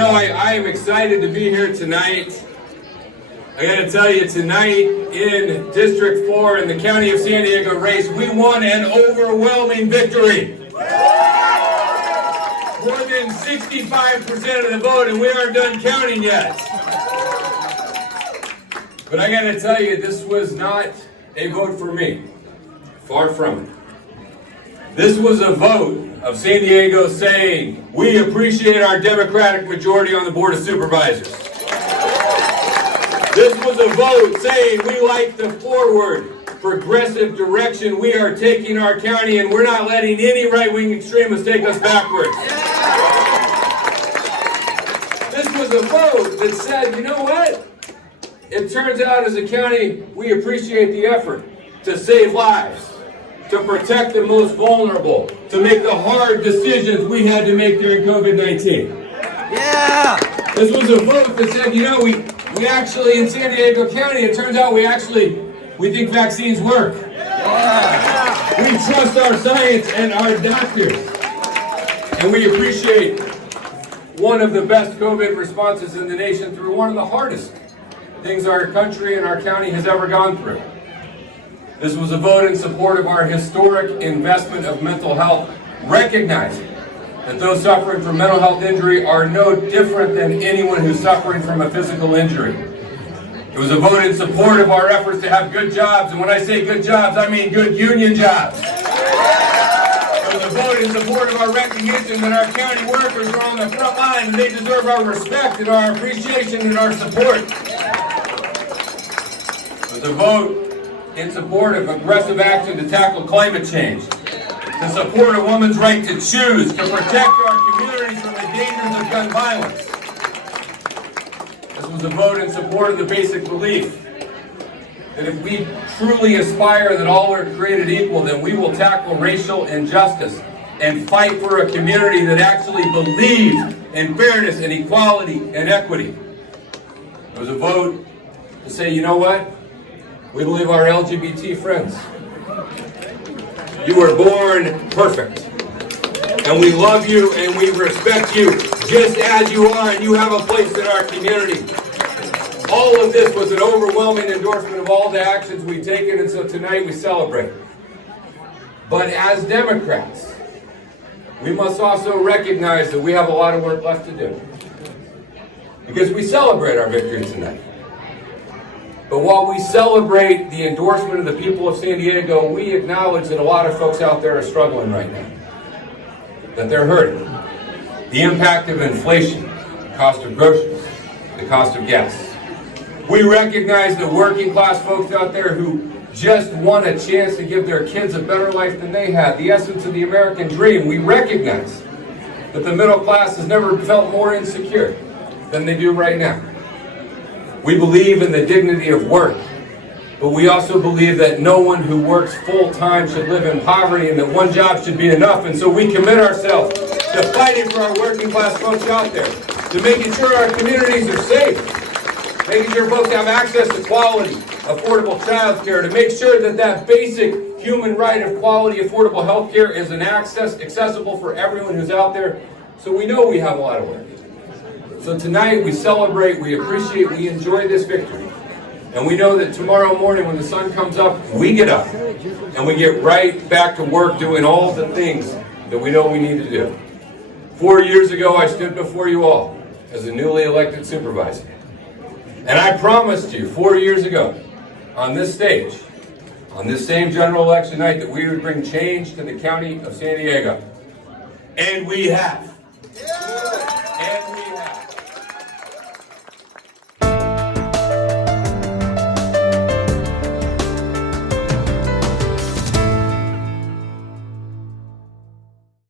know, I am excited to be here tonight. I got to tell you, tonight in District 4 in the County of San Diego race, we won an overwhelming victory. More than 65% of the vote, and we aren't done counting yet. But I got to tell you, this was not a vote for me. Far from it. This was a vote of San Diego saying, we appreciate our Democratic majority on the Board of Supervisors. This was a vote saying we like the forward, progressive direction we are taking our county, and we're not letting any right-wing extremists take us backwards. This was a vote that said, you know what? It turns out as a county, we appreciate the effort to save lives, to protect the most vulnerable, to make the hard decisions we had to make during COVID-19. Yeah! This was a vote that said, you know, we actually, in San Diego County, it turns out we think vaccines work. Yeah. We trust our science and our doctors. And we appreciate one of the best COVID responses in the nation through one of the hardest things our country and our county has ever gone through. This was a vote in support of our historic investment of mental health, recognizing that those suffering from mental health injury are no different than anyone who's suffering from a physical injury. It was a vote in support of our efforts to have good jobs, and when I say good jobs, I mean good union jobs. It was a vote in support of our recognition that our county workers are on the front line and they deserve our respect and our appreciation and our support. It was a vote in support of aggressive action to tackle climate change, to support a woman's right to choose, to protect our communities from the dangers of gun violence. This was a vote in support of the basic belief that if we truly aspire that all are created equal, then we will tackle racial injustice and fight for a community that actually believes in fairness and equality and equity. It was a vote to say, you know what? We believe our LGBT friends. You were born perfect. And we love you and we respect you just as you are, and you have a place in our community. All of this was an overwhelming endorsement of all the actions we've taken, and so tonight we celebrate. But as Democrats, we must also recognize that we have a lot of work left to do. Because we celebrate our victory tonight. But while we celebrate the endorsement of the people of San Diego, we acknowledge that a lot of folks out there are struggling right now. That they're hurting. The impact of inflation, the cost of groceries, the cost of gas. We recognize the working class folks out there who just want a chance to give their kids a better life than they had, the essence of the American dream. We recognize that the middle class has never felt more insecure than they do right now. We believe in the dignity of work, but we also believe that no one who works full-time should live in poverty and that one job should be enough. And so we commit ourselves to fighting for our working class folks out there, to making sure our communities are safe, making sure folks have access to quality, affordable child care, to make sure that that basic human right of quality, affordable health care is accessible for everyone who's out there. So we know we have a lot of work. So tonight we celebrate, we appreciate, we enjoy this victory. And we know that tomorrow morning when the sun comes up, we get up and we get right back to work doing all the things that we know we need to do. 4 years ago, I stood before you all as a newly elected supervisor. And I promised you 4 years ago on this stage, on this same general election night, that we would bring change to the county of San Diego. And we have. And